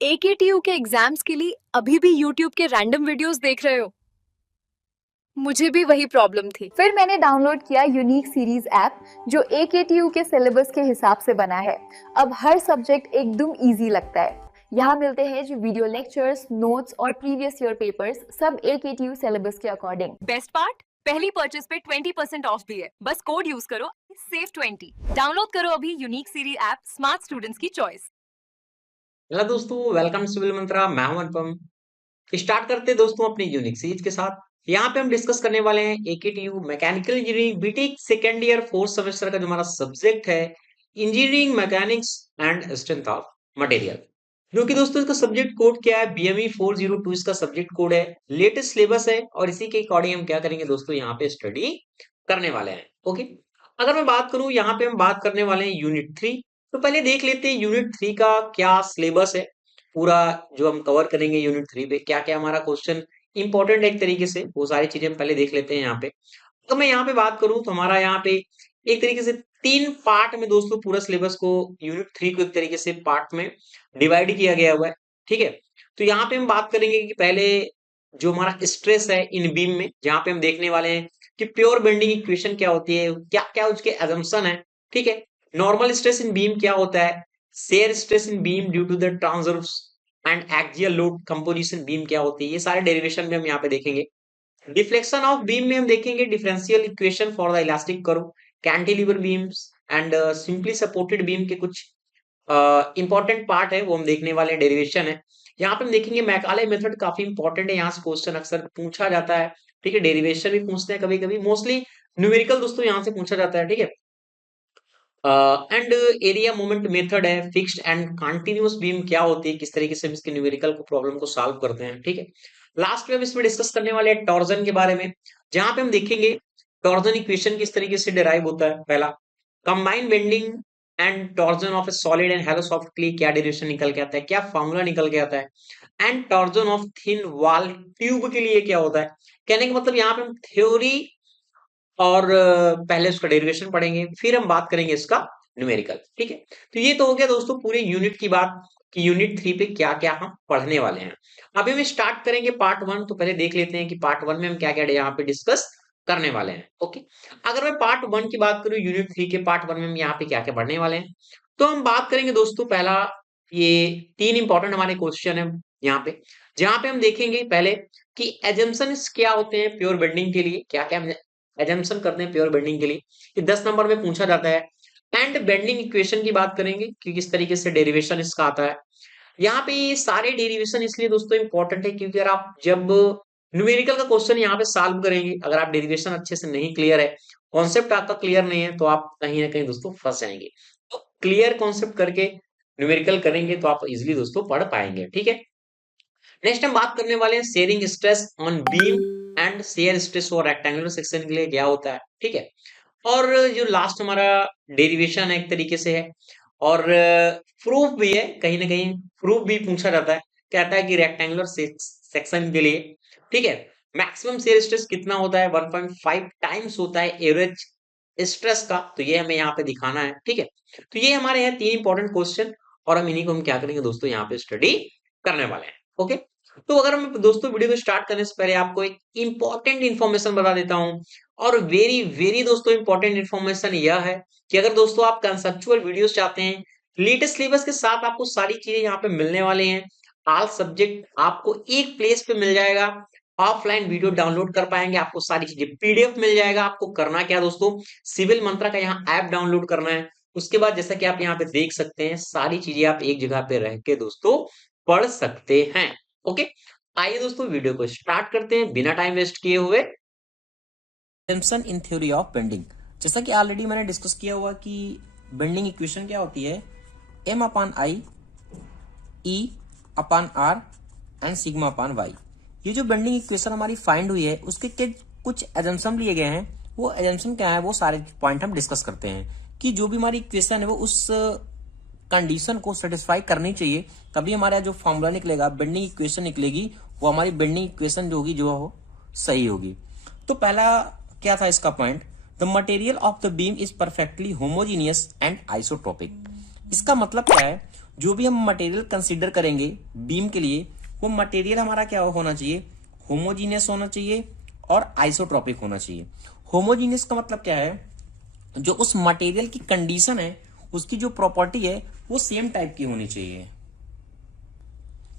AKTU के exams के लिए अभी भी यूट्यूब के रैंडम वीडियोस देख रहे हो? मुझे भी वही प्रॉब्लम थी। फिर मैंने डाउनलोड किया यूनिक सीरीज ऐप जो एकेटीयू के सिलेबस के हिसाब से बना है। अब हर सब्जेक्ट एकदम इजी लगता है। यहाँ मिलते हैं जो वीडियो लेक्चर्स, नोट्स और प्रीवियस ईयर पेपर्स, सब एकेटीयू सिलेबस के अकॉर्डिंग। बेस्ट पार्ट, पहली परचेज पे 20% ऑफ भी है। बस कोड यूज करो, सेव 20। डाउनलोड करो अभी unique series app, smart students की चॉइस। हेलो दोस्तों, वेलकम टू सिविल मंत्रा। मैं हूं अनुपम। स्टार्ट करते हैं दोस्तों अपनी यूनिक सीरीज के साथ। यहाँ पे हम डिस्कस करने वाले हैं AKTU mechanical engineering B Tech second year fourth semester का जो हमारा सब्जेक्ट है, engineering mechanics and strength of material. जो कि दोस्तों इसका सब्जेक्ट कोड क्या है, बीएमई 402 इसका सब्जेक्ट कोड है। लेटेस्ट सिलेबस है और इसी के अकॉर्डिंग हम क्या करेंगे दोस्तों, यहाँ पे स्टडी करने वाले हैं। ओके, अगर मैं बात करूं, यहाँ पे हम बात करने वाले हैं यूनिट 3। तो पहले देख लेते हैं यूनिट 3 का क्या सिलेबस है, पूरा जो हम कवर करेंगे यूनिट 3 पे, क्या क्या हमारा क्वेश्चन इंपॉर्टेंट है एक तरीके से, वो सारी चीजें हम पहले देख लेते हैं यहाँ पे। तो मैं यहाँ पे बात करूं तो हमारा यहाँ पे एक तरीके से 3 पार्ट में दोस्तों पूरा सिलेबस को, यूनिट 3 को एक तरीके से पार्ट में डिवाइड किया गया हुआ है। ठीक है, तो यहाँ पे हम बात करेंगे कि पहले जो हमारा स्ट्रेस है इन बीम में, जहां पे हम देखने वाले हैं कि प्योर बेंडिंग इक्वेशन क्या होती है, क्या क्या उसके अजम्पशन है। ठीक है, नॉर्मल स्ट्रेस इन बीम क्या होता है, shear stress in beam due to the transverse and axial load composition beam क्या होती है, ये सारे डेरिवेशन में हम यहाँ पे देखेंगे। डिफ्लेक्शन ऑफ बीम में हम देखेंगे differential equation for the elastic curve, cantilever beams and simply supported beam के कुछ इंपॉर्टेंट पार्ट है वो हम देखने वाले डेरिवेशन है। यहाँ पे हम देखेंगे मैकाले मेथड काफी इंपॉर्टेंट है, यहाँ से क्वेश्चन अक्सर पूछा जाता है। ठीक है, डेरिवेशन भी पूछते हैं कभी कभी, मोस्टली न्यूमेरिकल दोस्तों यहाँ से पूछा जाता है। ठीक है, एंड एरिया मोमेंट मेथड है, फिक्स्ड एंड कंटिन्यूअस बीम क्या होती है, किस तरीके से हम इसके न्यूमेरिकल को प्रॉब्लम को सॉल्व करते हैं। ठीक है, लास्ट में हम इसमें डिस्कस करने वाले हैं टॉर्जन के बारे में, जहां पे हम देखेंगे टॉर्जन इक्वेशन किस तरीके से डिराइव होता है। पहला, combine bending and torsion of A solid and hello soft के लिए क्या डेरिवेशन निकल के आता है, क्या फॉर्मूला निकल के आता है। And torsion of thin wall tube के लिए क्या होता है। कहने का मतलब यहाँ पे हम थ्योरी और पहले उसका डेरिवेशन पढ़ेंगे, फिर हम बात करेंगे इसका न्यूमेरिकल। ठीक है, तो ये तो हो गया दोस्तों पूरे यूनिट की बात कि यूनिट 3 पे क्या क्या हम पढ़ने वाले हैं। अभी हम स्टार्ट करेंगे पार्ट 1, तो पहले देख लेते हैं कि पार्ट 1 में हम क्या क्या यहाँ पे डिस्कस करने वाले हैं। ओके, अगर मैं पार्ट 1 की बात करूं, यूनिट 3 के पार्ट 1 में हम यहाँ पे क्या क्या पढ़ने वाले हैं, तो हम बात करेंगे दोस्तों पहला, ये 3 इंपॉर्टेंट हमारे क्वेश्चन है यहाँ पे, जहां पे हम देखेंगे पहले कि एजम्पशंस क्या होते हैं प्योर बेंडिंग के लिए, क्या क्या एजम्पशन करते हैं प्योर बेंडिंग के लिए, ये 10 नंबर में पूछा जाता है। एंड बेंडिंग इक्वेशन की बात करेंगे कि किस तरीके से डेरिवेशन इसका आता है। यहाँ पे ये सारे डेरिवेशन इसलिए दोस्तों इंपॉर्टेंट है क्योंकि अगर आप जब न्यूमेरिकल का क्वेश्चन यहाँ पे सॉल्व करेंगे, अगर आप डेरिवेशन अच्छे से नहीं क्लियर है, कॉन्सेप्ट आपका क्लियर नहीं है, तो आप कहीं ना कहीं दोस्तों फंस जाएंगे। तो क्लियर कॉन्सेप्ट करके न्यूमेरिकल करेंगे तो आप इजिली दोस्तों पढ़ पाएंगे। ठीक है, नेक्स्ट हम बात करने वाले हैं sharing stress on beam and shear stress और रेक्टेंगुलर सेक्शन के लिए क्या होता है। ठीक है, और जो लास्ट हमारा डेरिवेशन है एक तरीके से है, और प्रूफ भी है, कहीं ना कहीं प्रूफ भी पूछा जाता है। कहता है कि रेक्टेंगुलर सेक्शन के लिए, ठीक है, मैक्सिमम शेयर स्ट्रेस कितना होता है, 1.5 टाइम्स होता है एवरेज स्ट्रेस का, तो ये हमें यहाँ पे दिखाना है। ठीक है, तो ये हमारे यहाँ 3 इंपॉर्टेंट क्वेश्चन, और हम इन्हीं को हम क्या करेंगे दोस्तों यहाँ पे स्टडी करने वाले हैं। ओके, तो अगर हम दोस्तों वीडियो को स्टार्ट करने से पहले आपको एक इंपॉर्टेंट इंफॉर्मेशन बता देता हूं, और वेरी वेरी दोस्तों इंपॉर्टेंट इंफॉर्मेशन यह है कि अगर दोस्तों आप कंसेप्चुअल वीडियोस चाहते हैं, लेटेस्ट सिलेबस के साथ आपको सारी चीजें यहाँ पे मिलने वाले हैं। ऑल सब्जेक्ट आपको एक प्लेस पे मिल जाएगा, ऑफलाइन वीडियो डाउनलोड कर पाएंगे, आपको सारी चीजें पीडीएफ मिल जाएगा। आपको करना क्या दोस्तों, सिविल मंत्रा का यहाँ ऐप डाउनलोड करना है। उसके बाद जैसा कि आप यहाँ पे देख सकते हैं, सारी चीजें आप एक जगह पे रह के दोस्तों पढ़ सकते हैं। ओके, आइए दोस्तों वीडियो को स्टार्ट करते हैं बिना टाइम वेस्ट किए हुए। Simpson in theory of bending, जैसा कि ऑलरेडी मैंने डिस्कस किया हुआ कि बेंडिंग इक्वेशन क्या होती है, M upon I, E upon R and sigma upon Y. ये जो बेंडिंग इक्वेशन हमारी फाइंड हुई है, उसके कुछ एजम्पशन लिए गए हैं। वो एजम्पशन क्या है, वो सारे पॉइंट हम डिस्कस करते हैं कि जो भी हमारी इक्वेशन है वो उस कंडीशन को सेटिस्फाई करनी चाहिए, तभी हमारा जो फॉर्मूला निकलेगा, बेंडिंग इक्वेशन निकलेगी, वो हमारी बेंडिंग इक्वेशन जो होगी जो हो सही होगी। तो पहला क्या था इसका point, the material of the beam is perfectly homogeneous and isotropic. इसका मतलब क्या है, जो भी हम मटेरियल कंसीडर करेंगे बीम के लिए, वो मटेरियल हमारा क्या होना चाहिए, होमोजीनियस होना चाहिए और आइसोट्रोपिक होना चाहिए। होमोजीनियस का मतलब क्या है, जो उस मटेरियल की कंडीशन है, उसकी जो प्रॉपर्टी है वो सेम टाइप की होनी चाहिए।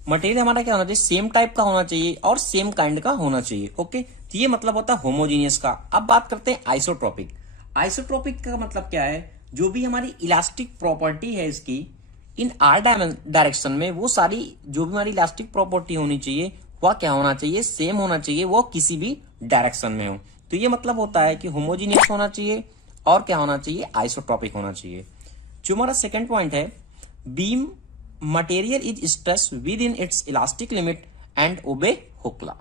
मटेरियल हमारा क्या होना चाहिए, सेम टाइप का होना चाहिए और सेम काइंड का होना चाहिए। ओके, तो ये मतलब होता है होमोजीनियस का। अब बात करते हैं आइसोट्रोपिक। आइसोट्रोपिक का मतलब क्या है, जो भी हमारी इलास्टिक प्रॉपर्टी है इसकी इन आर डायरेक्शन में, वो सारी जो भी हमारी इलास्टिक प्रॉपर्टी होनी चाहिए वह क्या होना चाहिए, सेम होना चाहिए, वो किसी भी डायरेक्शन में हो। तो ये मतलब होता है कि होमोजीनियस होना चाहिए और क्या होना चाहिए, आइसोट्रोपिक होना चाहिए। जो हमारा सेकेंड पॉइंट है, beam material is stress within its elastic limit and obey Hooke law.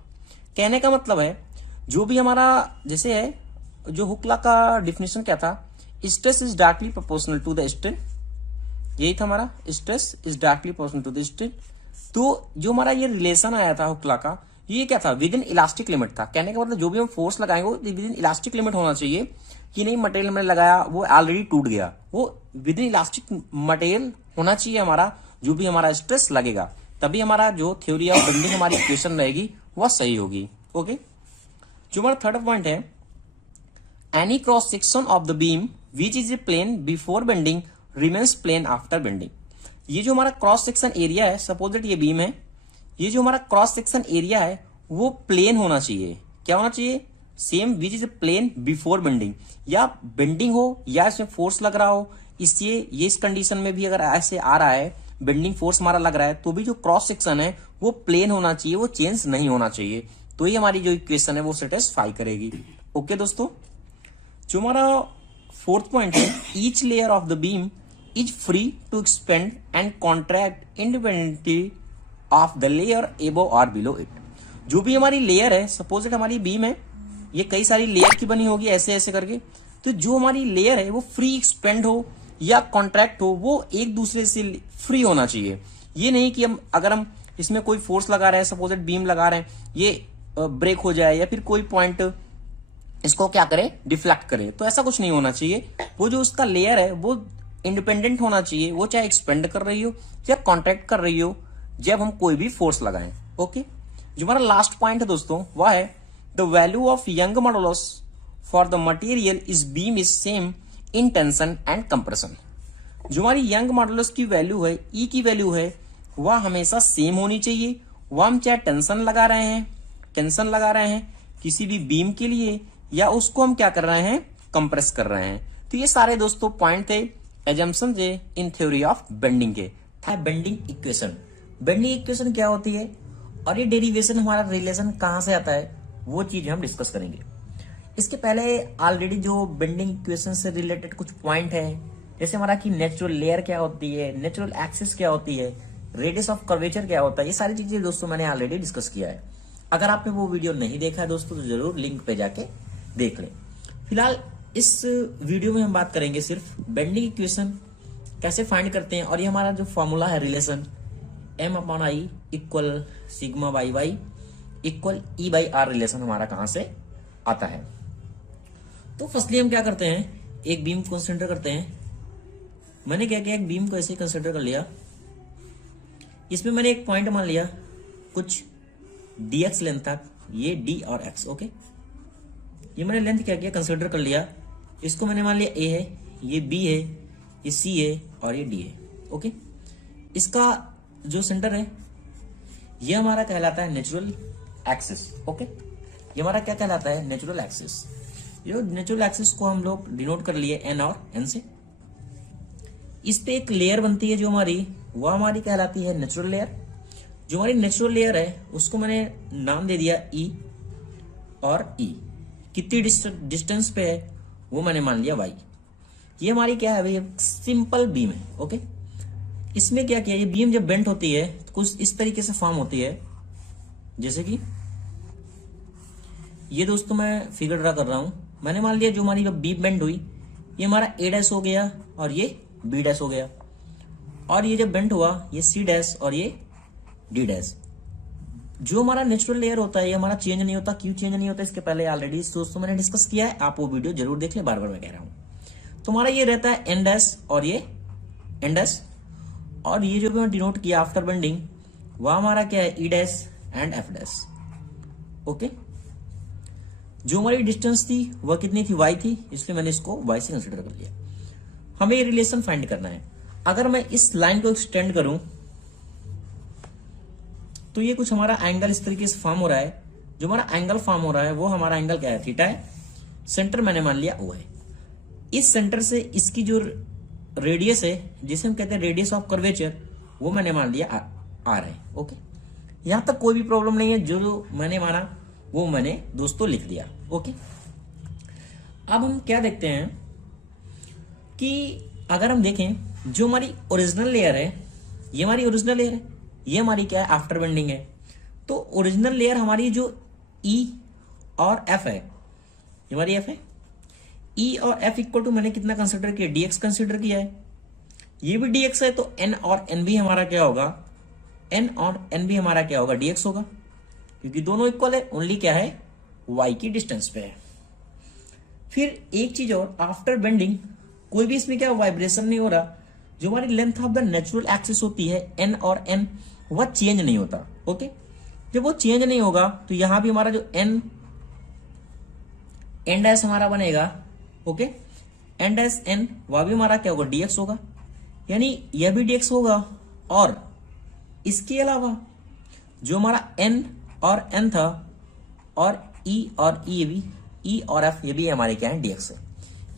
कहने का मतलब है जो भी हमारा जैसे है, जो हुकला का डिफिनेशन क्या था, stress is directly proportional to the strain, यही था हमारा, stress is directly proportional to the strain. तो जो हमारा ये रिलेशन आया था हुकला का, ये क्या था, विद इन इलास्टिक लिमिट था। कहने का मतलब जो भी हम फोर्स लगाएंगे वो विद इन इलास्टिक लिमिट होना चाहिए, कि नहीं मटेरियल में लगाया वो ऑलरेडी टूट गया, वो विद इन इलास्टिक मटेरियल होना चाहिए हमारा, जो भी हमारा स्ट्रेस लगेगा, तभी हमारा जो थ्योरी ऑफ बेंडिंग हमारी इक्वेशन रहेगी वह सही होगी। ओके, जो हमारा थर्ड पॉइंट है, any cross section of the beam which is a plane before bending remains plane after bending. ये जो हमारा क्रॉस सेक्शन एरिया है, सपोज दैट ये बीम है, ये जो हमारा क्रॉस सेक्शन एरिया है वो प्लेन होना चाहिए। क्या होना चाहिए, same which is a plane before bending, या बेंडिंग हो या इसमें फोर्स लग रहा हो, इसलिए ये इस कंडीशन में भी अगर ऐसे आ रहा है, बेंडिंग फोर्स हमारा लग रहा है, तो भी जो क्रॉस सेक्शन है वो प्लेन होना चाहिए, वो चेंज नहीं होना चाहिए। तो ये हमारी जो इक्वेशन है वो सेटिस्फाई करेगी। ओके दोस्तों, जो हमारा फोर्थ पॉइंट है, each layer of the beam is free to expand and contract independently of the layer above और बिलो इट। जो भी हमारी लेयर है, सपोज इट हमारी बीम है, ये कई सारी लेयर की बनी होगी ऐसे ऐसे करके, तो जो हमारी लेयर है वो फ्री एक्सपेंड हो या कॉन्ट्रैक्ट हो, वो एक दूसरे से फ्री होना चाहिए। ये नहीं कि अगर हम इसमें कोई फोर्स लगा रहे हैं, सपोज बीम लगा रहे हैं, ये ब्रेक हो जाए या फिर कोई पॉइंट इसको क्या करे, डिफ्लेक्ट करे, तो ऐसा कुछ नहीं होना चाहिए। वो जो उसका लेयर है वो इंडिपेंडेंट होना चाहिए, वो चाहे एक्सपेंड कर रही हो या कॉन्ट्रैक्ट कर रही हो जब हम कोई भी फोर्स लगाएं। ओके, जो हमारा लास्ट पॉइंट है दोस्तों वह है, the value of young modulus for the material is beam is same in tension and compression. जो हमारी यंग मॉडुलस की वैल्यू है, ई की वैल्यू है, वह हमेशा सेम होनी चाहिए। वह हम चाहे टेंशन लगा रहे हैं किसी भी बीम के लिए, या उसको हम क्या कर रहे हैं, कंप्रेस कर रहे हैं। तो ये सारे दोस्तों पॉइंट थे एजम्पशन थे इन थ्योरी ऑफ बेंडिंग के। था बेंडिंग इक्वेशन। बेंडिंग इक्वेशन क्या होती है और ये डेरिवेशन हमारा रिलेशन कहां से आता है, वो चीज हम डिस्कस करेंगे। इसके पहले ऑलरेडी जो बेंडिंग इक्वेशन से रिलेटेड कुछ पॉइंट है, जैसे हमारा कि नेचुरल लेयर क्या होती है, नेचुरल एक्सिस क्या होती है, रेडियस ऑफ कर्वेचर क्या होता है, ये सारी चीजें दोस्तों मैंने ऑलरेडी डिस्कस किया है। अगर आपने वो वीडियो नहीं देखा है दोस्तों तो जरूर लिंक पे जाके देख लें। फिलहाल इस वीडियो में हम बात करेंगे सिर्फ बेंडिंग इक्वेशन कैसे फाइंड करते हैं, और ये हमारा जो फॉर्मूला है relation M/I equal sigma by Y equal E/R relation हमारा कहां से आता है। तो फर्स्टली हम क्या करते हैं, एक बीम को कंसीडर करते हैं। मैंने क्या किया, एक बीम को ऐसे कंसीडर कर लिया, इसमें मैंने एक पॉइंट मान लिया कुछ dx लेंथ तक, ये d और x। ओके, ये मैंने लेंथ क्या किया, कंसीडर कर लिया, इसको मैंने मान लिया a है, ये b है, ये c है और ये d है। ओके, इसका जो सेंटर है ये हमारा कहलाता है नेचुरल एक्सिस। ओके, ये हमारा क्या कहलाता है, नेचुरल एक्सिस। ये नेचुरल एक्सिस को हम लोग डिनोट कर लिए n और n से। इस पे एक लेयर बनती है जो हमारी, वह हमारी कहलाती है नेचुरल लेयर। जो हमारी नेचुरल लेयर है उसको मैंने नाम दे दिया E और E। कितनी डिस्टेंस पे है वो मैंने मान लिया y। ये हमारी क्या है भाई, सिंपल बीम है। ओके, इसमें क्या किया, ये बीम जब बेंट होती है तो कुछ इस तरीके से फॉर्म होती है, जैसे कि ये दोस्तों मैं फिगर ड्रा कर रहा हूं। मैंने मान लिया जो हमारी जब बीम बेंड हुई, ये हमारा A' हो गया और ये B' हो गया, और ये जब बेंट हुआ ये C' और ये D'। जो हमारा नेचुरल लेयर होता है ये हमारा चेंज नहीं होता। क्यों चेंज नहीं होता, इसके पहले ऑलरेडी दोस्तों मैंने डिस्कस किया है, आप वो वीडियो जरूर देख लें, बार बार मैं कह रहा हूं। तो हमारा ये रहता है N' और ये N', और ये जो भी मैंने डिनोट किया आफ्टर बेंडिंग, वह हमारा क्या है, ई dash and F dash. Okay, जो हमारी डिस्टेंस थी वह कितनी थी, y थी, इसलिए मैंने इसको y से कंसीडर कर लिया। हमें ये रिलेशन फाइंड करना है। अगर मैं इस लाइन को एक्सटेंड करूं तो ये कुछ हमारा एंगल इस तरीके से फॉर्म हो रहा है। जो हमारा एंगल फॉर्म हो रहा है वो हमारा एंगल क्या है, थीटा है। सेंटर मैंने मान लिया O है। इस सेंटर से इसकी जो रेडियस है, जिसे हम कहते हैं रेडियस ऑफ कर्वेचर, वो मैंने मान लिया R है। ओके, यहां तक कोई भी प्रॉब्लम नहीं है। जो मैंने माना वो मैंने दोस्तों लिख दिया। ओके, अब हम क्या देखते हैं कि अगर हम देखें जो हमारी ओरिजिनल लेयर है, ये हमारी ओरिजिनल लेयर है, ये हमारी क्या है, आफ्टर बेंडिंग है। तो ओरिजिनल लेयर हमारी जो E और F है, ये हमारी F है। E और F इक्वल टू मैंने कितना कंसिडर किया, dx कंसिडर किया है। ये भी dx है, तो n और n भी हमारा क्या होगा, n और n भी हमारा क्या होगा, dx होगा, क्योंकि दोनों इक्वल है। ओनली क्या है, y की डिस्टेंस पे है। फिर एक चीज और, आफ्टर बेंडिंग कोई भी इसमें क्या वाइब्रेशन नहीं हो रहा। जो हमारी length of the natural axis होती है n और n, वह चेंज नहीं होता। ओके, जब वो चेंज नहीं होगा तो यहां भी हमारा जो n डैश हमारा बनेगा, ओके, n डैश n, वह भी हमारा क्या होगा, dx होगा। यानी यह भी dx होगा। और इसके अलावा जो हमारा n और n था, और E और E और F, ये भी हमारे क्या है, dx है।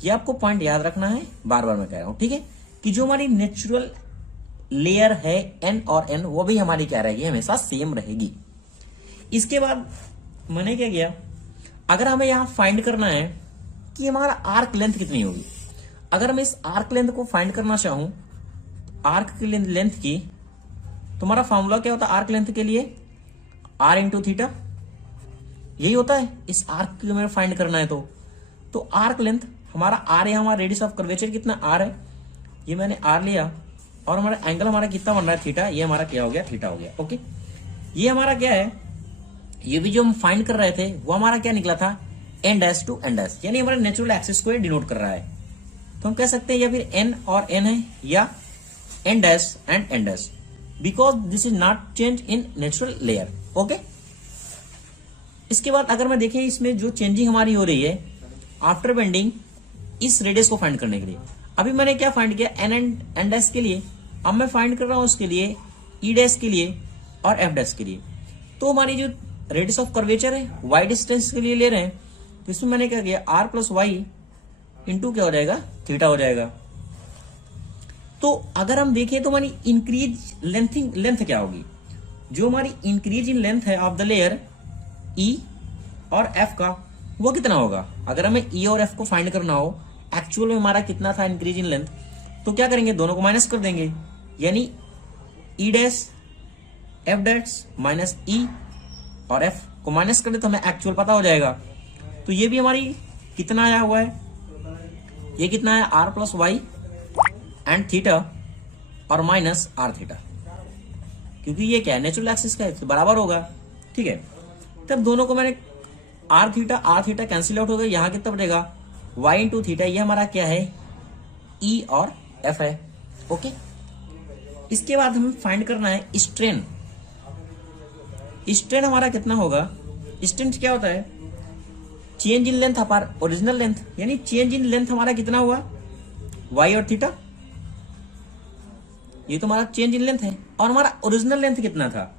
ये आपको पॉइंट याद रखना है, बार बार मैं कह रहा हूं, ठीक है, कि जो हमारी नेचुरल लेयर है n और n, वो भी हमारी क्या रहेगी, हमेशा सेम रहेगी। इसके बाद मैंने क्या किया, अगर हमें यहां फाइंड करना है कि हमारा आर्क लेंथ कितनी होगी। अगर मैं इस आर्क लेंथ को फाइंड करना चाहूं, आर्क की लेंथ की, तो हमारा फॉर्मूला क्या होता है आर्क लेंथ के लिए, r इंटू थीटा, यही होता है। इस आर्क को हमें फाइंड करना है तो आर्क लेंथ हमारा r है, हमारा रेडियस ऑफ कर्वेचर कितना r है, ये मैंने r लिया, और हमारा एंगल हमारा कितना बन रहा है, थीटा, ये हमारा क्या हो गया, थीटा हो गया। ओके, ये हमारा क्या है, ये भी जो हम फाइंड कर रहे थे वो हमारा क्या निकला था, n dash to n dash, यानी हमारे नेचुरल एक्सिस को डिनोट कर रहा है। तो हम कह सकते हैं या फिर n और n है, या n dash and n dash, because this is not change in natural layer. Okay, इसके बाद अगर मैं देखें इसमें जो चेंजिंग हमारी हो रही है आफ्टर बेंडिंग, इस रेडियस को फाइंड करने के लिए, अभी मैंने क्या फाइंड किया, n एंड n डैश के लिए, अब मैं फाइंड कर रहा हूं उसके लिए e डैश के लिए और f डैश के लिए। तो हमारी जो रेडियस ऑफ कर्वेचर है y डिस्टेंस के लिए ले रहे हैं, तो इसमें मैंने क्या किया, r प्लस वाई इंटू क्या हो जाएगा, थीटा हो जाएगा। तो अगर हम देखें तो हमारी इंक्रीज लेंथ क्या होगी, जो हमारी इंक्रीज इन लेंथ है ऑफ द लेयर E और F का, वो कितना होगा। अगर हमें E और F को फाइंड करना हो, एक्चुअल में हमारा कितना था इंक्रीज इन लेंथ, तो क्या करेंगे, दोनों को माइनस कर देंगे, यानी E dash F dash minus E और F को माइनस कर दे तो हमें एक्चुअल पता हो जाएगा। तो ये भी हमारी कितना आया हुआ है, ये कितना है, r plus Y and theta और माइनस r थीटा, क्योंकि ये क्या है, नेचुरल एक्सिस का है, तो बराबर होगा। ठीक है, तब दोनों को मैंने r थीटा कैंसिल आउट हो गया, यहाँ कितना बनेगा, y इंटू थीटा, ये हमारा क्या है, E और F है। ओके, इसके बाद हमें फाइंड करना है स्ट्रेन। स्ट्रेन हमारा कितना होगा, स्ट्रेन क्या होता है, चेंज इन लेंथ अपार ओरिजिनल लेंथ, यानी चेंज इन लेंथ हमारा कितना हुआ, y और थीटा, ये तो हमारा चेंज इन लेंथ है। और हमारा ओरिजिनल लेंथ कितना था,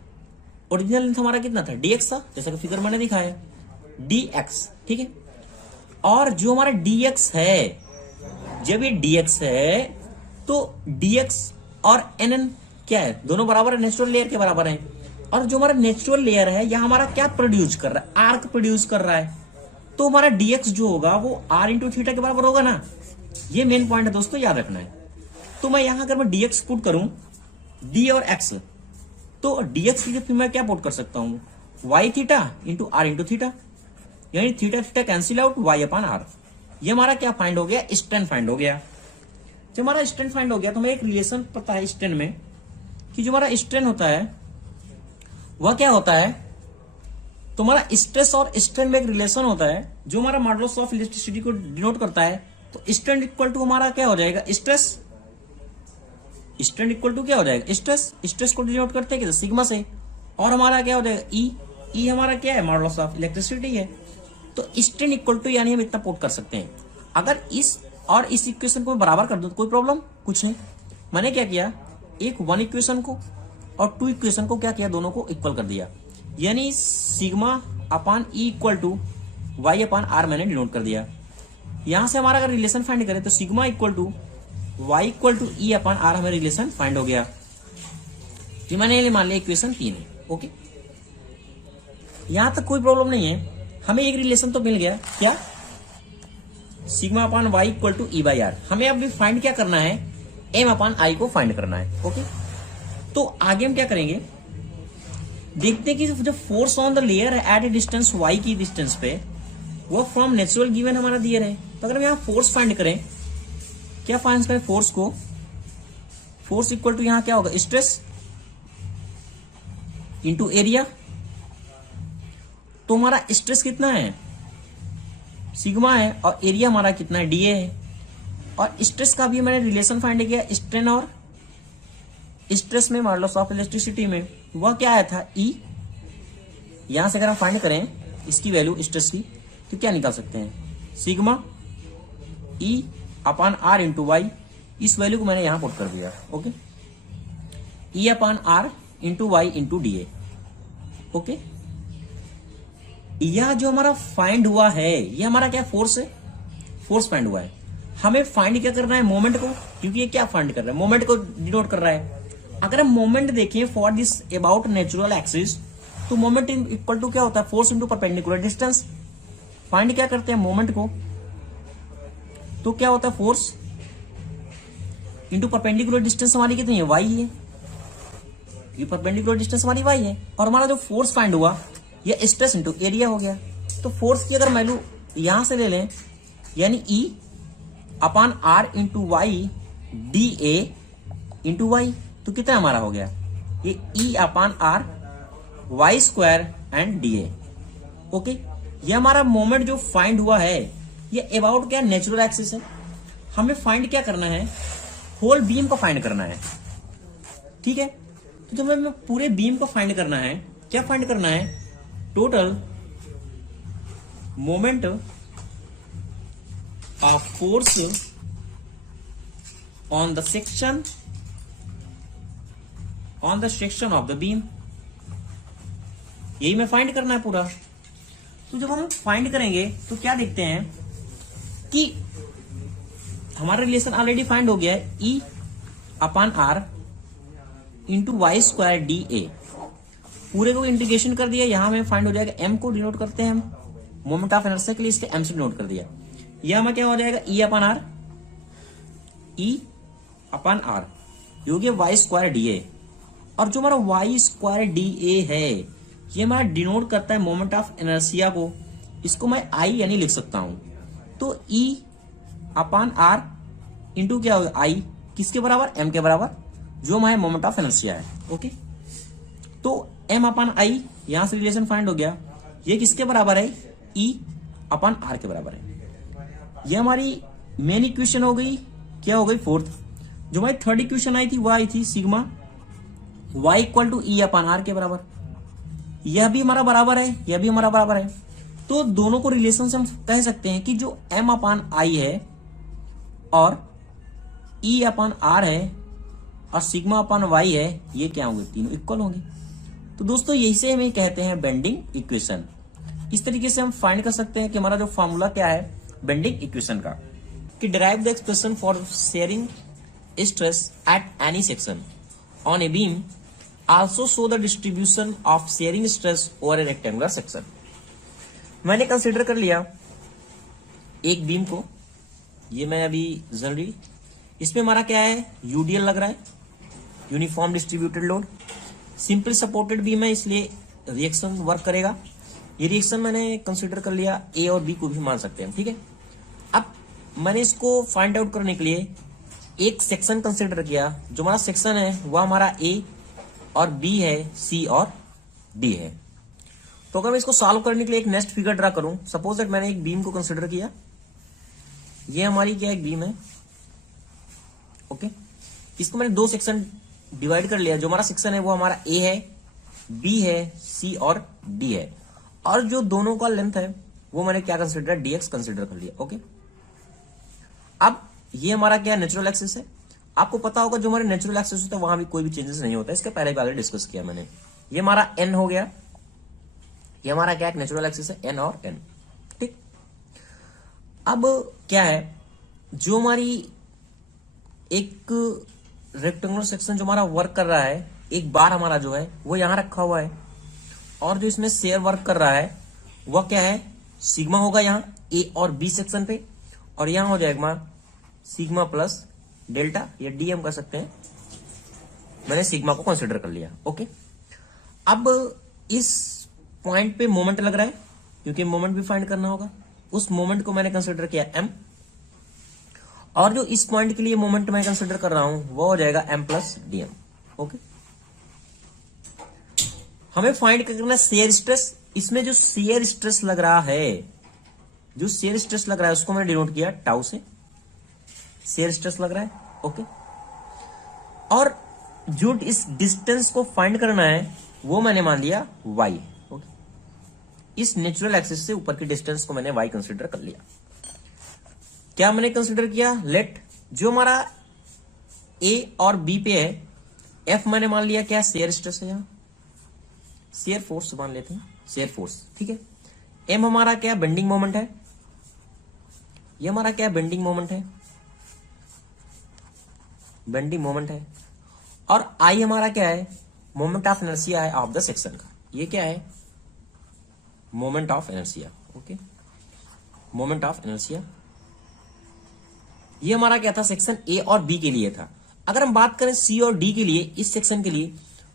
ओरिजिनल लेंथ हमारा कितना था, dx था, जैसा कि फिगर मैंने दिखाया, dx। ठीक है, और जो हमारा dx है, जब ये dx है तो dx और nn क्या है, दोनों बराबर है, नेचुरल लेयर के बराबर है। और जो हमारा नेचुरल लेयर है, यह हमारा क्या प्रोड्यूस कर रहा है, आर्क प्रोड्यूस कर रहा है, तो हमारा dx जो होगा वो r इंटू थीटा के बराबर होगा ना। ये मेन पॉइंट है दोस्तों, याद रखना है। तो मैं यहां अगर मैं dx पुट करूं, d और x, तो dx की जगह मैं क्या पुट कर सकता हूं, y theta into r into theta, यानी theta theta cancel out, y upon r। ये हमारा क्या फाइंड हो गया, स्ट्रेन फाइंड हो गया। जब हमारा स्ट्रेन फाइंड हो गया तो हमें एक रिलेशन पता है स्ट्रेन में, कि जो हमारा स्ट्रेन होता है वह क्या होता है, तो हमारा स्ट्रेस और स्ट्रेन में एक रिलेशन होता है जो हमारा मॉडुलस ऑफ इलेक्ट्रिसिटी को डिनोट करता है। तो स्ट्रेन इक्वल टू हमारा क्या हो जाएगा, स्ट्रेस स्ट्रेन इक्वल टू क्या हो जाएगा, स्ट्रेस। स्ट्रेस को डिनोट करते हैं सिग्मा से, और हमारा क्या हो जाएगा, ई हमारा क्या है, मॉडुलस ऑफ इलेक्ट्रिसिटी है। तो स्ट्रेन इक्वल टू यानी हम इतना पुट कर सकते हैं। अगर इस और इस इक्वेशन को बराबर कर दो तो कोई प्रॉब्लम कुछ नहीं। मैंने क्या किया, एक 1 इक्वेशन को और 2 इक्वेशन को क्या किया, दोनों को इक्वल कर दिया, यानी sigma upon E equal to Y upon R मैंने डिनोट कर दिया। यहां से हमारा अगर रिलेशन फाइंड करें तो sigma equal to Y equal to E upon R हमें रिलेशन फाइंड हो गया। तो मैंने मान लिया इक्वेशन 3 है। ओके, यहां तक कोई प्रॉब्लम नहीं है, हमें एक रिलेशन तो मिल गया, क्या, sigma upon Y equal to E by R. हमें अब फाइंड क्या करना है, एम अपान आई को फाइंड करना है। ओके, तो आगे हम क्या करेंगे, देखते हैं कि जो फोर्स ऑन द लेयर है एट ए डिस्टेंस वाई की डिस्टेंस पे, वो फ्रॉम नेचुरल गिवन हमारा दिया रहे। तो अगर हम यहाँ फोर्स फाइंड करें, क्या फाइंड करें फोर्स को, फोर्स इक्वल टू यहाँ क्या होगा, स्ट्रेस इंटू एरिया। तो हमारा स्ट्रेस कितना है, सिग्मा है, और एरिया हमारा कितना है, डीए है। और स्ट्रेस का भी मैंने रिलेशन फाइंड किया, स्ट्रेन और स्ट्रेस में मॉडुलस ऑफ इलेक्ट्रिसिटी में, वह क्या आया था, ई। यहां से अगर हम फाइंड करें इसकी वैल्यू स्ट्रेस की, तो क्या निकाल सकते हैं, sigma E upon are into Y. इस वैल्यू को मैंने यहां पुट कर दिया। Okay, E upon are into Y into D A. Okay, यह जो हमारा फाइंड हुआ है, ये हमारा क्या फोर्स है, फोर्स फाइंड हुआ है। हमें फाइंड क्या करना है, मोमेंट को, क्योंकि ये क्या फाइंड कर रहा है, मोमेंट को डिनोट कर रहा है। अगर हम मोमेंट देखें for this about natural axis, तो मोमेंट इक्वल टू क्या होता है, force into perpendicular distance. Find क्या करते हैं, मोमेंट को, तो क्या होता है, फोर्स इंटू परपेंडिकुलर डिस्टेंस हमारी कितनी है, वाई है, ये परपेंडिकुलर डिस्टेंस हमारी वाई है। और हमारा जो फोर्स फाइंड हुआ ये स्ट्रेस इंटू एरिया हो गया। तो फोर्स की अगर वैल्यू यहां से ले लें, यानी e upon are into y d a into y, तो कितना हमारा हो गया, ये e upon r y square and d A. Okay, ये हमारा मोमेंट जो फाइंड हुआ है, ये अबाउट क्या, नेचुरल एक्सिस है। हमें फाइंड क्या करना है, होल बीम को फाइंड करना है। ठीक है, तो जब हमें पूरे बीम को फाइंड करना है, क्या फाइंड करना है, total moment of force on the section of the beam, यही मैं फाइंड करना है पूरा। तो जब हम फाइंड करेंगे तो क्या देखते हैं कि हमारा रिलेशन ऑलरेडी फाइंड हो गया है, e upon are into y square d a. पूरे को इंटीग्रेशन कर दिया, यहां हमें फाइंड हो जाएगा, एम को डिनोट करते हैं हम मोमेंट ऑफ इनर्शिया के लिए, इसलिए एम से डिनोट कर दिया। यह हमें क्या हो जाएगा, ई upon are, E upon are ये हो गया वाई स्क्वायर डी ए। और जो हमारा वाई स्क्वायर डी ए है, ये हमारा डिनोट करता है मोमेंट ऑफ इनर्शिया को। इसको मैं आई यानी लिख सकता हूं, तो ई अपान आर इंटू क्या होगा, आई किसके बराबर, एम के बराबर, जो हमारे मोमेंट ऑफ इनर्शिया है। ओके, तो एम अपान आई, यहां से रिलेशन फाइंड हो गया, ये किसके बराबर है, ई अपान आर के बराबर है। ये हमारी मेन इक्वेशन हो गई, क्या हो गई, फोर्थ। जो हमारी थर्ड इक्वेशन आई थी वो आई थी sigma y equal to E upon R के बराबर। यह भी हमारा बराबर है, यह भी हमारा बराबर है। तो दोनों को रिलेशन से हम कह सकते हैं कि जो m अपान आई है और e अपान आर है और सिग्मा अपान y है, ये क्या होंगे, तीनों इक्वल होंगे। तो दोस्तों यही से हमें कहते हैं बेंडिंग इक्वेशन। इस तरीके से हम फाइंड कर सकते हैं कि हमारा जो फॉर्मूला क्या है बेंडिंग इक्वेशन का, कि derive the expression for sharing stress at any section on a beam, also show the distribution of shearing stress over a rectangular section। मैंने कंसीडर कर लिया एक बीम को, ये मैं अभी जरूरी, इसमें हमारा क्या है, यूडीएल लग रहा है, uniform distributed load. Simple supported beam है, इसलिए रिएक्शन वर्क करेगा। ये रिएक्शन मैंने कंसीडर कर लिया, ए और बी को भी मान सकते हैं। ठीक है, अब मैंने इसको फाइंड आउट करने के लिए एक सेक्शन कंसीडर किया। जो हमारा सेक्शन है वह हमारा ए और बी है, सी और डी है। तो अगर मैं इसको सॉल्व करने के लिए एक नेक्स्ट फिगर ड्रा करूं, सपोज दैट मैंने एक बीम को कंसीडर किया, ये हमारी क्या एक बीम है। ओके, इसको मैंने दो सेक्शन डिवाइड कर लिया। जो हमारा सेक्शन है वो हमारा ए है, बी है, सी और डी है, और जो दोनों का लेंथ है वो मैंने क्या कंसिडर, डीएक्स कंसिडर कर लिया। ओके, अब ये हमारा क्या नेचुरल एक्सिस है। आपको पता होगा जो हमारे नेचुरल एक्सिस होता है वहां भी कोई भी चेंजेस नहीं होता, इसके पहले भी आगे डिस्कस किया मैंने। ये हमारा एन हो गया, ये हमारा क्या नेचुरल एक्सिस है, एन और एन। ठीक, अब क्या है, जो हमारी एक रेक्टेंगुलर सेक्शन जो हमारा वर्क कर रहा है, एक बार हमारा जो है वो यहां रखा हुआ है, और जो इसमें शेयर वर्क कर रहा है वह क्या है, सिग्मा होगा यहाँ ए और बी सेक्शन पे, और यहां हो जाएगा सिग्मा प्लस डेल्टा, या डीएम कर सकते हैं। मैंने सिग्मा को कंसिडर कर लिया। ओके, अब इस पॉइंट पे मोमेंट लग रहा है, क्योंकि मोमेंट भी फाइंड करना होगा। उस मोमेंट को मैंने कंसिडर किया एम, और जो इस पॉइंट के लिए मोमेंट मैं कंसिडर कर रहा हूं वो हो जाएगा एम प्लस डीएम। ओके, हमें फाइंड करना शेयर स्ट्रेस। इसमें जो शेयर स्ट्रेस लग रहा है, जो शेयर स्ट्रेस लग रहा है उसको मैंने डिनोट किया टाउ से, शेयर स्ट्रेस लग रहा है। ओके, और जो इस डिस्टेंस को फाइंड करना है वो मैंने मान लिया y। ओके, इस नेचुरल एक्सिस से ऊपर की डिस्टेंस को मैंने y कंसीडर कर लिया। क्या मैंने कंसीडर किया, लेट जो हमारा a और b पे है, f मैंने मान लिया क्या, शेयर स्ट्रेस है, यहां शेयर फोर्स मान लेते हैं, शेयर फोर्स। ठीक है, m हमारा क्या, बेंडिंग मोमेंट है, ये हमारा क्या, बेंडिंग मोमेंट है, बेंडिंग मोमेंट है, और I हमारा क्या है, मोमेंट ऑफ इनर्शिया है ऑफ द सेक्शन का। ये क्या है, moment of inertia. Okay, moment of inertia, ये हमारा क्या था, सेक्शन ए और बी के लिए था। अगर हम बात करें सी और डी के लिए, इस सेक्शन के लिए,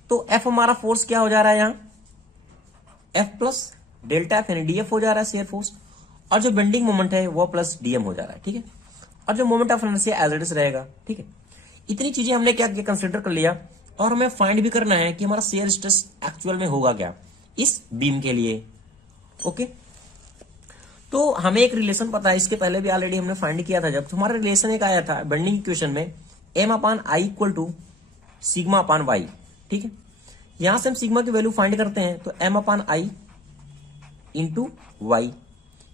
तो एफ हमारा फोर्स क्या हो जा रहा है, यहां एफ प्लस डेल्टा एफ यानी डीएफ हो जा रहा है शेयर फोर्स, और जो बेंडिंग मोमेंट है वो प्लस डीएम हो जा रहा है। ठीक है, और जो moment of inertia as it is रहेगा। ठीक है, इतनी चीजें हमने क्या किया, कंसिडर कर लिया, और हमें फाइंड भी करना है कि हमारा शेयर स्ट्रेस एक्चुअल में होगा क्या इस बीम के लिए। ओके, तो हमें एक रिलेशन पता है, इसके पहले भी ऑलरेडी हमने फाइंड किया था। जब हमारा रिलेशन एक आया था बेंडिंग इक्वेशन में, M upon I equal to sigma upon Y. ठीक है, यहां से हम सिग्मा की वैल्यू फाइंड करते हैं, तो M upon I into y,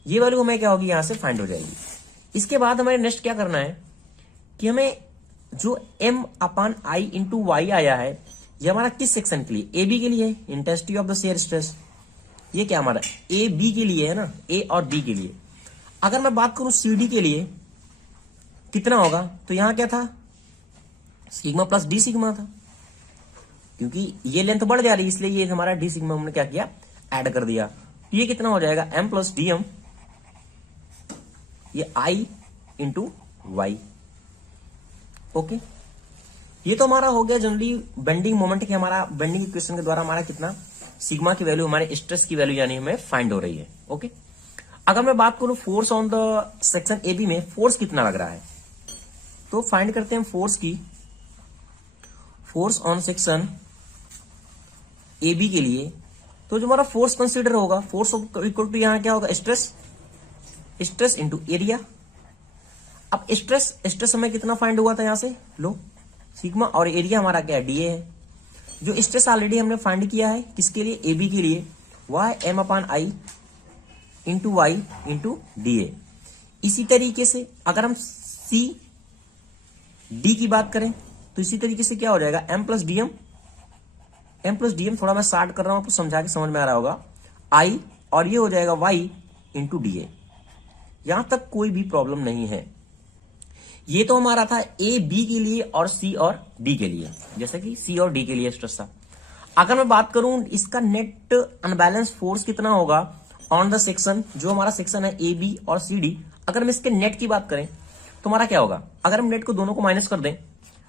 ये वैल्यू हमें क्या होगी, यहां से फाइंड हो जाएगी। इसके बाद हमें नेक्स्ट क्या करना है कि हमें जो m upon I into Y आया है, ये हमारा किस सेक्शन के लिए, ए बी के लिए, intensity of the shear stress. ये क्या हमारा ए बी के लिए है ना, ए और बी के लिए। अगर मैं बात करूं सी डी के लिए कितना होगा, तो यहां क्या था, सिग्मा प्लस डी सिग्मा था, क्योंकि ये लेंथ बढ़ जा रही है इसलिए ये हमारा डी सिग्मा हमने क्या किया, ऐड कर दिया। तो ये कितना हो जाएगा, एम प्लस डी एम, ये आई इंटू वाई। ओके, ये तो हमारा हो गया जनरली बेंडिंग मोमेंट के, हमारा बेंडिंग इक्वेशन के द्वारा हमारा कितना सिग्मा की वैल्यू, हमारे स्ट्रेस की वैल्यू यानी हमें फाइंड हो रही है। ओके, अगर मैं बात करूं force on the section A B में फोर्स कितना लग रहा है, तो फाइंड करते हैं फोर्स की, force on section A B के लिए। तो जो हमारा फोर्स कंसिडर होगा, फोर्स इक्वल टू यहां क्या होगा, स्ट्रेस, स्ट्रेस इंटू एरिया। अब स्ट्रेस हमें कितना फाइंड हुआ था, यहां से लो सिग्मा, और एरिया हमारा क्या है, डीए है। जो स्ट्रेस ऑलरेडी हमने फाइंड किया है किसके लिए, ए बी के लिए, वह है M upon I into Y into DA. इसी तरीके से अगर हम सी डी की बात करें तो इसी तरीके से क्या हो जाएगा, M plus DM, M plus DM, थोड़ा मैं शार्ट कर रहा हूं आपको समझा के समझ में आ रहा होगा, आई, और ये हो जाएगा वाई इंटू डीए। यहां तक कोई भी प्रॉब्लम नहीं है। ये तो हमारा था ए बी के लिए और सी और डी के लिए, जैसे कि सी और डी के लिए स्ट्रेस था। अगर मैं बात करूं इसका नेट अनबैलेंस फोर्स कितना होगा ऑन द सेक्शन, जो हमारा सेक्शन है ए बी और सी डी, अगर हम इसके नेट की बात करें तो हमारा क्या होगा, अगर हम नेट को दोनों को माइनस कर दें,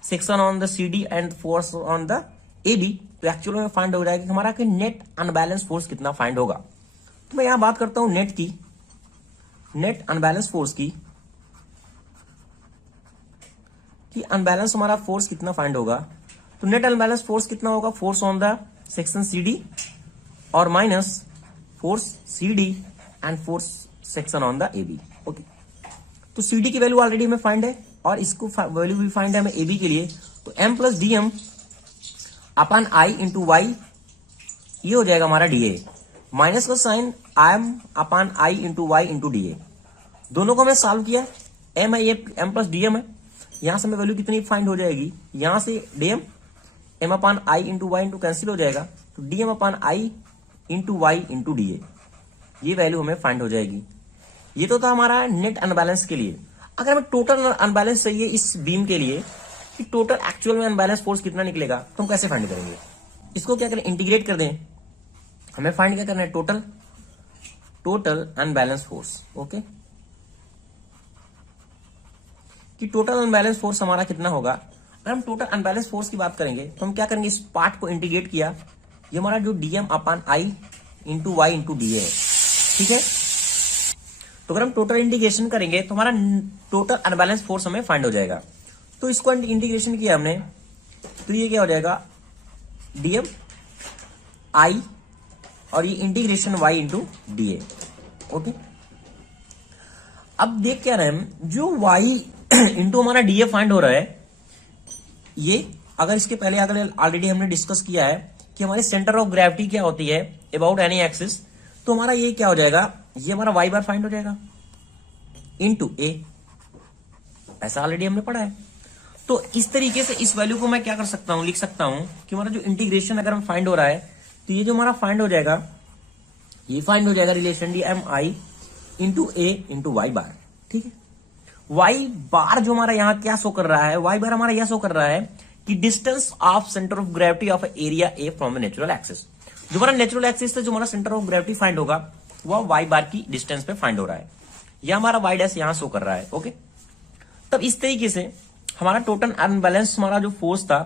section on the C D and force on the A B, तो एक्चुअल में फाइंड हो जाएगा कि हमारा नेट अनबैलेंस फोर्स कितना फाइंड होगा। तो मैं यहां बात करता हूं नेट की, नेट अनबैलेंस फोर्स की, कि अनबैलेंस हमारा फोर्स कितना फाइंड होगा। तो नेट अनबैलेंस फोर्स कितना होगा, force on the section c d और minus force c D and force section on the A b. Okay, तो सी डी की वैल्यू ऑलरेडी हमें फाइंड है और इसको वैल्यू भी फाइंड है हमें ए बी के लिए, तो m plus d m upon I into y, ये हो जाएगा हमारा डी ए, माइनस का sign m upon I into Y into D a. दोनों को हमने सॉल्व किया, एम है ये एम प्लस डी एम है, यहां से हमें वैल्यू कितनी फाइंड हो जाएगी, यहां से D M upon I into Y into cancel हो जाएगा, तो D M upon I into Y into D A, ये वैल्यू हमें फाइंड हो जाएगी। ये तो था हमारा नेट अनबैलेंस के लिए। अगर हमें टोटल अनबैलेंस चाहिए इस बीम के लिए कि टोटल एक्चुअल में अनबैलेंस फोर्स कितना निकलेगा, तो हम कैसे फाइंड करेंगे? इसको क्या करें, इंटीग्रेट कर दें। हमें फाइंड क्या करना है, टोटल अनबैलेंस फोर्स। ओके, कि टोटल अनबैलेंस फोर्स हमारा कितना होगा। अगर हम टोटल अनबैलेंस फोर्स की बात करेंगे तो हम क्या करेंगे, इस पार्ट को इंटीग्रेट किया, ये हमारा जो DM upon I into Y into D है, ठीक है। तो अगर हम टोटल इंटीग्रेशन करेंगे तो हमारा टोटल अनबैलेंस फोर्स हमें फाइंड हो जाएगा। तो इसको इंटीग्रेशन किया हमने, तो ये क्या हो जाएगा, डीएम आई और ये integration Y into D A. Okay, अब देख क्या रहे हैं हम, जो वाई इंटू हमारा डी ए फाइंड हो रहा है, ये अगर इसके पहले अगर ऑलरेडी हमने डिस्कस किया है कि हमारी सेंटर ऑफ ग्रेविटी क्या होती है अबाउट एनी एक्सिस, तो हमारा ये क्या हो जाएगा, ये हमारा वाई बार फाइंड हो जाएगा इनटू ए, ऐसा ऑलरेडी हमने पढ़ा है। तो इस तरीके से इस वैल्यू को मैं क्या कर सकता हूं, लिख सकता हूं कि हमारा जो इंटीग्रेशन अगर हम फाइंड हो रहा है, तो ये जो हमारा फाइंड हो जाएगा, ये फाइंड हो जाएगा रिलेशन डी एम आई इंटू ए इंटू वाई बार, ठीक है। वाई बार जो हमारा यहां क्या शो कर रहा है, वाई बार हमारा यह शो कर रहा है कि distance of centre of gravity of area A from the natural axis. जो हमारा नेचुरल एक्सिस से जो हमारा सेंटर ऑफ ग्रेविटी फाइंड होगा वह वाई बार की डिस्टेंस पे फाइंड हो रहा है, यह हमारा वाई डैश यहां शो कर रहा है। ओके, तब इस तरीके से हमारा टोटल अनबैलेंस हमारा जो फोर्स था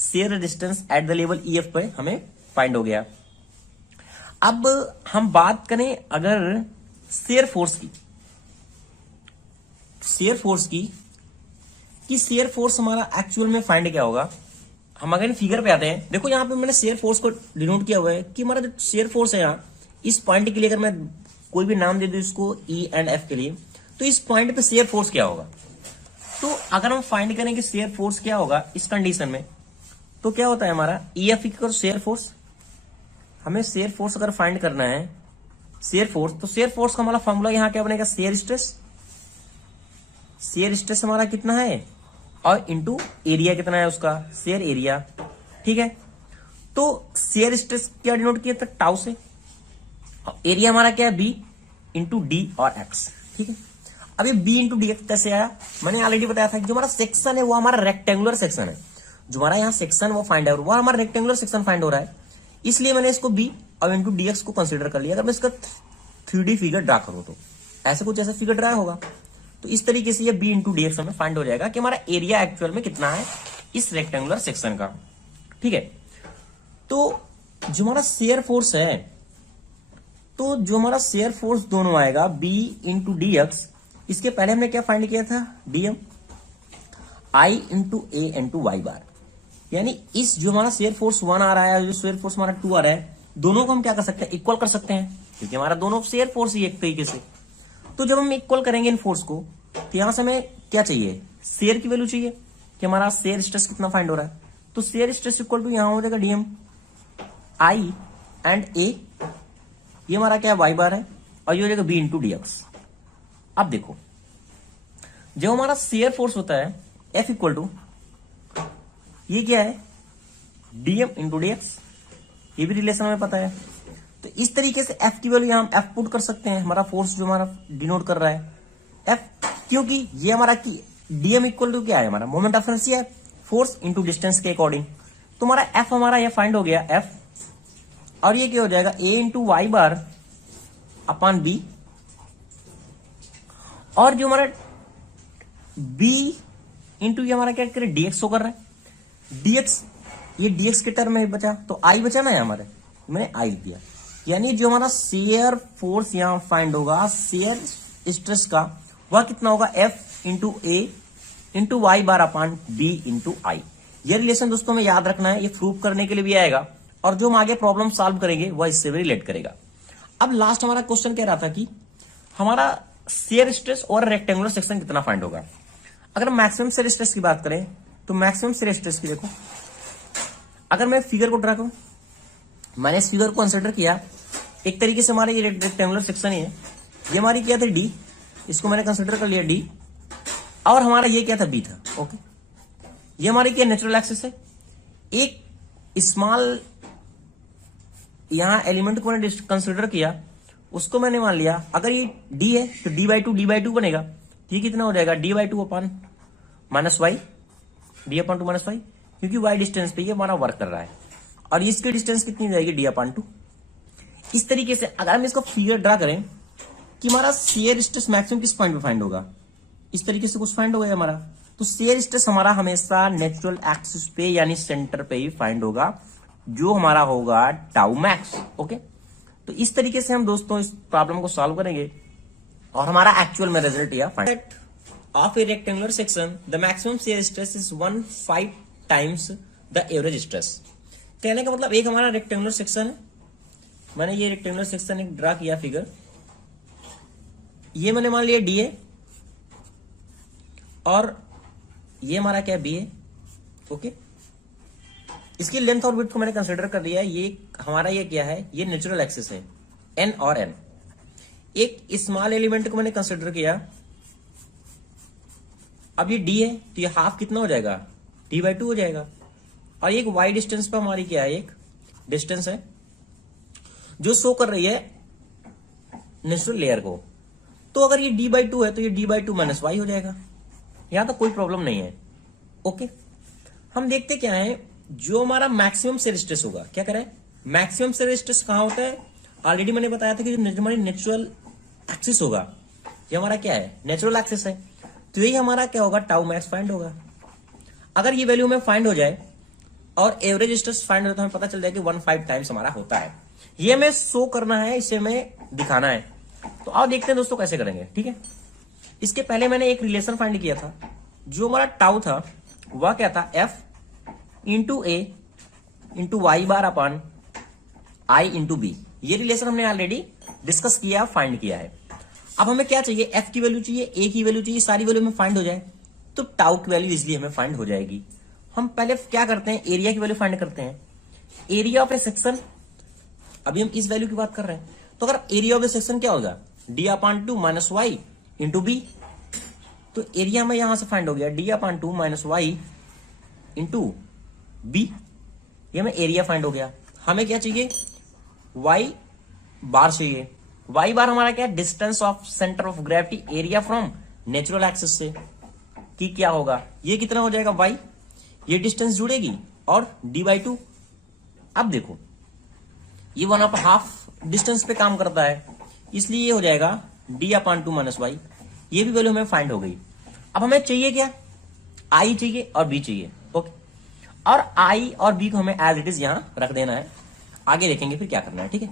share resistance at the level E F पे हमें फाइंड हो गया। अब हम बात करें अगर शेयर फोर्स की, शेयर फोर्स हमारा एक्चुअल में फाइंड क्या होगा। हम अगर फिगर पे आते हैं, देखो यहां पे मैंने शेयर फोर्स को डिनोट किया हुआ है कि हमारा जो शेयर फोर्स है यहाँ इस पॉइंट के लिए, अगर मैं कोई भी नाम दे दूं इसको ई एंड एफ के लिए, तो इस पॉइंट पे शेयर फोर्स क्या होगा। तो अगर हम फाइंड करें कि शेयर फोर्स क्या होगा इस कंडीशन में, तो क्या होता है हमारा E F equal shear force. हमें शेयर फोर्स अगर फाइंड करना है, शेयर फोर्स, तो शेयर फोर्स का हमारा फॉर्मूला यहां क्या बनेगा, शेयर स्ट्रेस। शेयर स्ट्रेस हमारा कितना है और इंटू एरिया कितना है उसका, शेयर एरिया, ठीक है। तो शेयर स्ट्रेस क्या डिनोट किया था, टाउ से, और एरिया हमारा क्या है, बी इंटू डी और एक्स, ठीक है। अब ये बी इंटू डी एक्स कैसे आया, मैंने ऑलरेडी बताया था कि जो हमारा सेक्शन है वो हमारा रेक्टेंगुलर सेक्शन है, जो हमारा यहाँ सेक्शन वो फाइंड है, वो हमारा रेक्टेंगुलर सेक्शन फाइंड हो रहा है, इसलिए मैंने इसको बी और इंटू डी एक्स को कंसिडर कर लिया। अगर मैं इसका 3D फिगर ड्रा करूं तो ऐसे कुछ ऐसा फिगर ड्रा होगा, तो इस तरीके से ये बी इंटू डी एक्स हमें फाइंड हो जाएगा कि हमारा एरिया एक्चुअल में कितना है इस रेक्टेंगुलर सेक्शन का, ठीक है। तो जो हमारा शेयर फोर्स है, तो जो हमारा शेयर फोर्स दोनों आएगा बी इंटू डी एक्स, इसके पहले हमने क्या फाइंड किया था, डीएम आई इंटू ए इंटू वाई बार, यानी इस जो हमारा शेयर फोर्स 1 आ रहा है, जो शेयर फोर्स हमारा 2 आ रहा है, दोनों को हम क्या कर सकते हैं, इक्वल कर सकते हैं, क्योंकि हमारा दोनों शेयर फोर्स ही एक तरीके से। तो जब हम इक्वल करेंगे इन फोर्स को, तो यहां से हमें क्या चाहिए, शेयर की वैल्यू चाहिए कि हमारा शेयर स्ट्रेस कितना फाइंड हो रहा है। तो शेयर स्ट्रेस इक्वल टू यहां हो जाएगा डीएम आई एंड ए, ये हमारा क्या है वाई बार है, और ये हो जाएगा बी इंटू डी एक्स। अब देखो जब हमारा शेयर फोर्स होता है एफ इक्वल टू, ये क्या है, डीएम इंटू डी एक्स, ये भी रिलेशन हमें पता है। तो इस तरीके से एफ की वैल्यू हम एफ पुट कर सकते हैं, हमारा फोर्स जो हमारा डिनोट कर रहा है एफ, क्योंकि ये हमारा की डीएम इक्वल टू क्या है, हमारा moment of inertia, force into distance के अकॉर्डिंग। तो हमारा एफ हमारा ये फाइंड हो गया एफ, और ये क्या हो जाएगा a into Y bar upon b, और जो हमारा बी इंटू ये हमारा क्या करें डीएक्स हो कर रहा है, डीएक्स, ये डीएक्स के टर्म में बचा, तो आई बचा ना हमारे, मैंने आई लिख दिया। यानी जो हमारा शेयर फोर्स यहां फाइंड होगा शेयर स्ट्रेस का, वह कितना होगा, f into A into Y bar upon b into I. ये रिलेशन दोस्तों में याद रखना है, ये प्रूव करने के लिए भी आएगा, और जो हम आगे प्रॉब्लम सॉल्व करेंगे वह इससे भी रिलेट करेगा। अब लास्ट हमारा क्वेश्चन कह रहा था कि हमारा शेयर स्ट्रेस और रेक्टेंगुलर सेक्शन कितना फाइंड होगा। अगर मैक्सिमम शेयर स्ट्रेस की बात करें तो मैक्सिमम शियर स्ट्रेस की देखो, अगर मैं फिगर को ड्रा करूं, मैंने इस फिगर को कंसिडर किया एक तरीके से हमारा ये रेक्टेंगुलर सेक्शन ही है, ये हमारी क्या था डी, इसको मैंने कंसिडर कर लिया डी, और हमारा ये क्या था बी था। ओके, ये हमारी क्या नेचुरल एक्सिस है। एक स्मॉल यहां एलिमेंट को मैंने कंसिडर किया, उसको मैंने मान लिया अगर ये डी है तो डी बाई टू बनेगा। ये कितना हो जाएगा D by two upon minus Y, D upon two minus Y, क्योंकि वाई डिस्टेंस पे ये हमारा वर्क कर रहा है, और इसकी डिस्टेंस कितनी हो जाएगी डी अपन टू। इस तरीके से अगर हम इसको फिगर ड्रा करें कि हमारा शियर स्ट्रेस मैक्सिमम किस पॉइंट पे फाइंड होगा, इस तरीके से कुछ फाइंड होगा हमारा, तो शियर स्ट्रेस हमारा हमेशा नेचुरल एक्सिस पे यानी सेंटर पे ही फाइंड होगा, जो हमारा होगा टाउ मैक्स। ओके, तो इस तरीके से हम दोस्तों इस प्रॉब्लम को सॉल्व करेंगे और हमारा एक्चुअल में रिजल्ट यह find of A rectangular section the maximum shear stress is 1/5 times the average stress. कहने का मतलब एक हमारा रेक्टेंगुलर सेक्शन है, मैंने ये रेक्टेंगुलर सेक्शन एक ड्रा किया फिगर, ये मैंने मान लिया डी है और ये हमारा क्या बी है। ओके, इसकी लेंथ और विड्थ को मैंने कंसीडर कर लिया है, ये हमारा ये क्या है, ये नेचुरल एक्सिस है एन और एन। एक स्मॉल एलिमेंट को मैंने कंसीडर किया, अब ये डी है तो ये हाफ कितना हो जाएगा डी बाई टू हो जाएगा, और एक वाई डिस्टेंस पर हमारी क्या है, एक डिस्टेंस है जो शो कर रही है नेचुरल लेयर को। तो अगर ये डी बाई टू है तो ये D by two minus Y हो जाएगा, यहां तो कोई प्रॉब्लम नहीं है। ओके, हम देखते क्या है, जो हमारा मैक्सिमम शियर स्ट्रेस होगा, क्या करें, मैक्सिमम शियर स्ट्रेस कहां होता है, ऑलरेडी मैंने बताया था कि जो हमारी नेचुरल एक्सिस होगा, ये हमारा क्या है नेचुरल एक्सिस है, तो यही हमारा क्या होगा टाउ मैक्स फाइंड होगा। अगर ये वैल्यू में फाइंड हो जाए और एवरेज स्ट्रेस फाइंड हो तो हमें पता चल जाए कि 1/5 टाइम्स हमारा होता है। ये हमें शो करना है, इसे हमें दिखाना है। तो आओ देखते हैं दोस्तों कैसे करेंगे। ठीक है, इसके पहले मैंने एक रिलेशन फाइंड किया था, जो हमारा टाउ था वह क्या था, F into A into Y bar upon I into B. ये रिलेशन हमने ऑलरेडी डिस्कस किया, फाइंड किया है। अब हमें क्या चाहिए, एफ की वैल्यू चाहिए, ए की वैल्यू चाहिए, सारी वैल्यू में फाइंड हो जाए तो टाउ की वैल्यू इजिली हमें फाइंड हो जाएगी। हम पहले क्या करते हैं, एरिया की वैल्यू फाइंड करते हैं। एरिया ऑफ ए सेक्शन, अभी हम इस वैल्यू की बात कर रहे हैं, तो अगर एरिया ऑफ ए सेक्शन क्या होगा, D upon two minus Y into B. तो एरिया में यहां से फाइंड हो गया D upon two minus Y into B, ये हमें एरिया फाइंड हो गया। हमें क्या चाहिए, वाई बार चाहिए। वाई बार हमारा क्या, distance of centre of gravity area from natural axis से, कि क्या होगा, ये कितना हो जाएगा वाई, ये डिस्टेंस जुड़ेगी और डी बाई टू। अब देखो ये 1/2 डिस्टेंस पे काम करता है, इसलिए ये हो जाएगा D upon two minus Y. ये भी वैल्यू हमें फाइंड हो गई। अब हमें चाहिए क्या, आई चाहिए और बी चाहिए। ओके, और आई और बी को हमें एज इट इज यहां रख देना है, आगे देखेंगे फिर क्या करना है। ठीक है,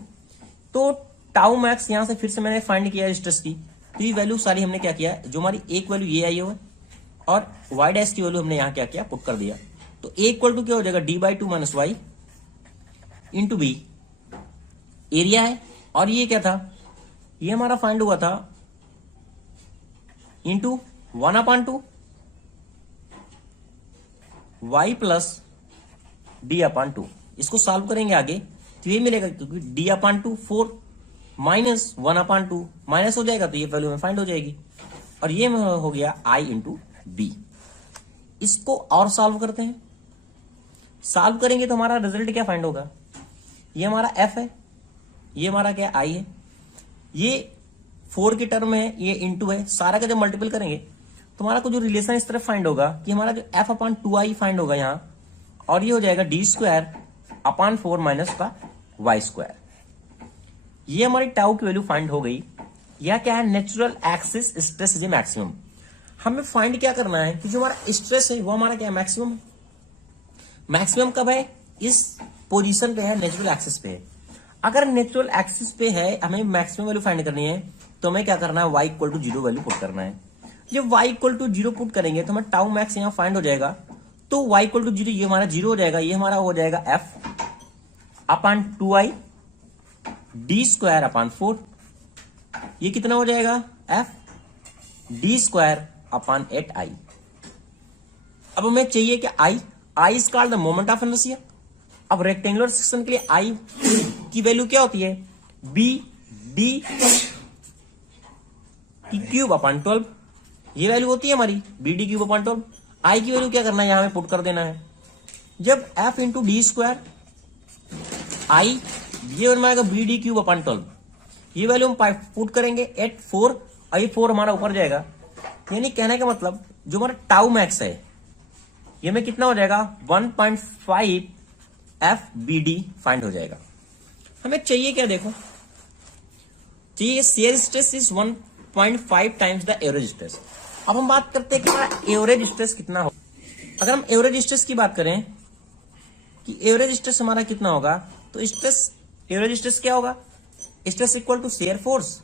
तो टाउ मैक्स यहां से फिर से मैंने फाइंड किया स्ट्रेस की, तो ये वैल्यू सारी हमने क्या किया, जो हमारी एक वैल्यू ये आई है और वाई डैश की वैल्यू हमने यहां क्या किया, पुट कर दिया। तो ए इक्वल टू क्या हो जाएगा, D by two minus Y into B, area है, और ये क्या था, ये हमारा फाइंड हुआ था into 1/2 Y plus D upon two. इसको सॉल्व करेंगे आगे तो ये मिलेगा, क्योंकि D upon two 4 minus 1/2 minus हो जाएगा, तो ये वैल्यू में फाइंड हो जाएगी, और ये हो गया आई इंटू बी। इसको और सॉल्व करते हैं, सॉल्व करेंगे तो हमारा रिजल्ट क्या फाइंड होगा, ये हमारा एफ है, ये हमारा क्या आई है, ये 4 की टर्म है, ये इंटू है, सारा का जब मल्टीपल करेंगे तो हमारा को जो रिलेशन इस तरफ फाइंड होगा कि हमारा जो एफ अपॉन 2i फाइंड होगा यहां, और ये हो जाएगा डी स्क्वायर अपॉन 4 माइनस का वाई स्क्वायर। ये हमारी टाउ की वैल्यू फाइंड हो गई। यह क्या है, natural axis stress is maximum. हमें फाइंड क्या करना है कि जो हमारा स्ट्रेस है वो हमारा क्या है, मैक्सिमम है। मैक्सिमम कब है, इस पोजीशन पे है, नेचुरल एक्सिस पे है। अगर नेचुरल एक्सिस पे है, हमें मैक्सिमम वैल्यू फाइंड करनी है, तो हमें क्या करना है, y equal to 0 value put करना है। जब y इक्वल टू 0 पुट करेंगे तो हमें टाउ मैक्स यहां फाइंड हो जाएगा, तो y इक्वल टू 0 ये हमारा 0 हो जाएगा, ये हमारा हो जाएगा f upon 2i D square upon 4। ये कितना हो जाएगा, f D square upon 8i। अब हमें चाहिए कि I is called the moment of inertia. अब रेक्टेंगुलर सेक्शन के लिए आई की वैल्यू क्या होती है, बी डी क्यूब अपॉन 12, ये वैल्यू होती है हमारी बी डी क्यूब अपॉन 12। आई की वैल्यू क्या करना है, यहां में पुट कर देना है। जब एफ इंटू डी स्क्वायर आई, ये बन जाएगा बी डी क्यूब अपॉन 12, ये वैल्यू हम पुट करेंगे एट 4, और ये 4 हमारा ऊपर जाएगा। यानी कहने का मतलब जो हमारा टाउ मैक्स है ये में कितना हो जाएगा, 1.5 एफ बी डी फाइंड हो जाएगा। हमें चाहिए क्या, देखो चाहिए shear stress is 1.5 times the average stress. अब हम बात करते हैं कि हमारा एवरेज स्ट्रेस कितना हो। अगर हम एवरेज स्ट्रेस की बात करें कि एवरेज स्ट्रेस हमारा कितना होगा, तो स्ट्रेस एवरेज स्ट्रेस क्या होगा, stress equal to shear force,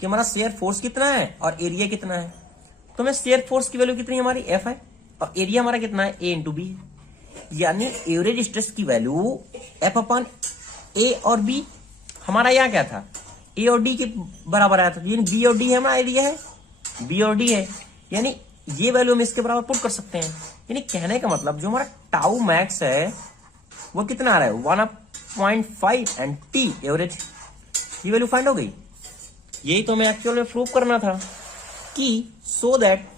कि हमारा शेयर फोर्स कितना है और एरिया कितना है। तो हमें शेयर फोर्स की वैल्यू कितनी है हमारी, एफ है, और एरिया हमारा कितना है, ए इंटू बी है। यानी एवरेज स्ट्रेस की वैल्यू एफ अपॉन ए और बी, हमारा यहाँ क्या था, ए और डी के बराबर आया था, यानी बी और डी है हमारा एरिया है, बी और डी है, यानी ये वैल्यू हम इसके बराबर पुट कर सकते हैं। यानी कहने का मतलब जो हमारा टाउ मैक्स है वो कितना आ रहा है, 1.5 एंड टी एवरेज, ये वैल्यू फाइंड हो गई। यही तो हमें एक्चुअल में प्रूव करना था कि so that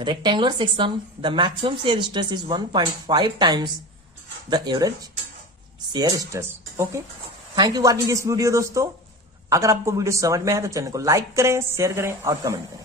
rectangular section the maximum shear stress is 1.5 times the average shear stress. Okay, thank you watching this video दोस्तों। अगर आपको वीडियो समझ में आए तो चैनल को लाइक करें, शेयर करें और कमेंट करें।